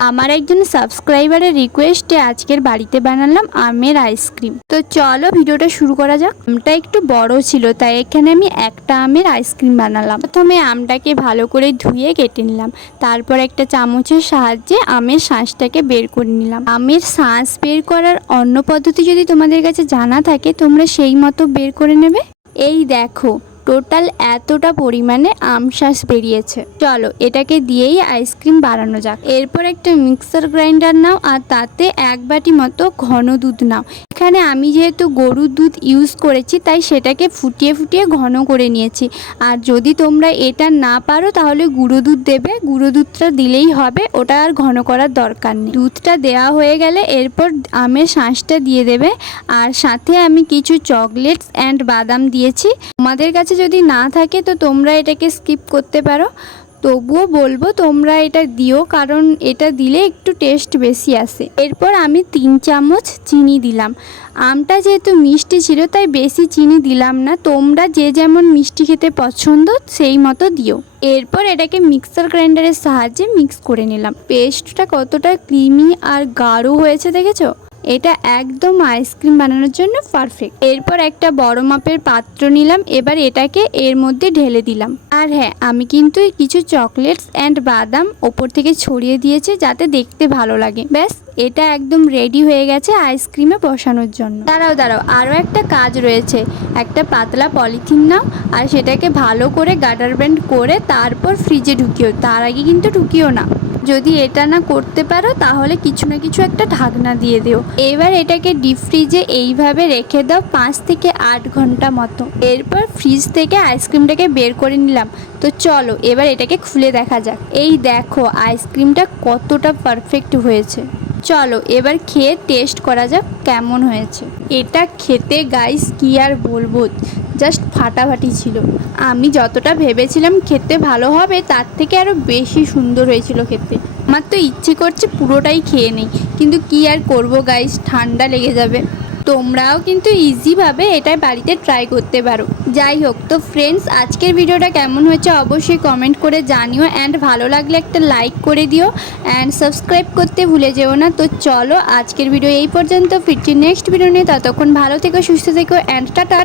আমার একজন সাবস্ক্রাইবারের রিকোয়েস্টে আজকের বাড়িতে বানালাম আমের আইসক্রিম তো চলো ভিডিওটা শুরু করা যাক। আমটা একটু বড় ছিল, তাই এখানে আমি একটা আমের আইসক্রিম বানালাম। প্রথমে আমটাকে ভালো করে ধুয়ে কেটে নিলাম। তারপর একটা চামচের সাহায্যে আমের শাঁসটাকে বের করে নিলাম। আমের শাঁস বের করার অন্য পদ্ধতি যদি তোমাদের কাছে জানা থাকে, তোমরা সেই মতো বের করে নেবে। এই দেখো টোটাল এতটা পরিমাণে আম শাঁস বেরিয়েছে। চলো, এটাকে দিয়েই আইসক্রিম বানানো যাক। এরপর একটা মিক্সার গ্রাইন্ডার নাও আর তাতে এক বাটি মতো ঘন দুধ নাও। এখানে আমি যেহেতু গরুর দুধ ইউজ করেছি, তাই সেটাকে ফুটিয়ে ফুটিয়ে ঘন করে নিয়েছি। আর যদি তোমরা এটা না পারো, তাহলে গুঁড়ো দুধ দেবে। গুঁড়ো দুধটা দিলেই হবে, ওটা আর ঘন করার দরকার নেই। দুধটা দেওয়া হয়ে গেলে এরপর আমের শাঁসটা দিয়ে দেবে। আর সাথে আমি কিছু চকলেটস অ্যান্ড বাদাম দিয়েছি। তোমাদের কাছে যদি না থাকে, তো তোমরা এটাকে স্কিপ করতে পারো। তবুও বলব তোমরা এটা দিও, কারণ এটা দিলে একটু টেস্ট বেশি আসে। এরপর আমি তিন চামচ চিনি দিলাম। আমটা যেহেতু মিষ্টি ছিল, তাই বেশি চিনি দিলাম না। তোমরা যে যেমন মিষ্টি খেতে পছন্দ, সেই মতো দিও। এরপর এটাকে মিক্সার গ্রাইন্ডারের সাহায্যে মিক্স করে নিলাম। পেস্টটা কতটা ক্রিমি আর গাঢ় হয়েছে, দেখেছ? এটা একদম আইসক্রিম বানানোর জন্য পারফেক্ট এরপর একটা বড় মাপের পাত্র নিলাম, এবার এটাকে এর মধ্যে ঢেলে দিলাম। আর হ্যাঁ আমি কিন্তু কিছু চকলেটস অ্যান্ড বাদাম ওপর থেকে ছড়িয়ে দিয়েছি যাতে দেখতে ভালো লাগে। ব্যাস, এটা একদম রেডি হয়ে গেছে আইসক্রিমে বসানোর জন্য। দাঁড়াও দাঁড়াও, আরও একটা কাজ রয়েছে। একটা পাতলা পলিথিন নাও আর সেটাকে ভালো করে গাটার ব্যান্ড করে তারপর ফ্রিজে ঢুকিও। তার আগে কিন্তু ঢুকিও না। যদি এটা না করতে পারো, তাহলে কিছু না কিছু একটা ঢাকনা দিয়ে দিও। এবার এটাকে ডিপ ফ্রিজে এইভাবে রেখে দাও পাঁচ থেকে আট ঘণ্টা মতো। এরপর ফ্রিজ থেকে আইসক্রিমটাকে বের করে নিলাম। তো চলো, এবার এটাকে খুলে দেখা যাক। এই দেখো আইসক্রিমটা কতটা পারফেক্ট হয়েছে। চলো, এবার খেয়ে টেস্ট করা যাক কেমন হয়েছে। এটা খেতে গাইস কি আর বলব? জাস্ট ফাটাফাটি ছিল। আমি যতটা ভেবেছিলাম খেতে ভালো হবে, তার থেকে আরও বেশি সুন্দর হয়েছিল খেতে। আমার তো ইচ্ছে করছে পুরোটাই খেয়ে নেই। কিন্তু কি আর করব গাইস ঠান্ডা লেগে যাবে। তোমরাও কিন্তু ইজিভাবে এটাই বাড়িতে ট্রাই করতে পারো। যাই হোক, তো ফ্রেন্ডস আজকের ভিডিওটা কেমন হয়েছে অবশ্যই কমেন্ট করে জানিও অ্যান্ড ভালো লাগলে একটা লাইক করে দিও অ্যান্ড সাবস্ক্রাইব করতে ভুলে যেও না। তো চলো আজকের ভিডিও এই পর্যন্ত, ফিরছি নেক্সট ভিডিও নিয়ে। ততক্ষণ ভালো থেকো, সুস্থ থেকো অ্যান্ড টাটা!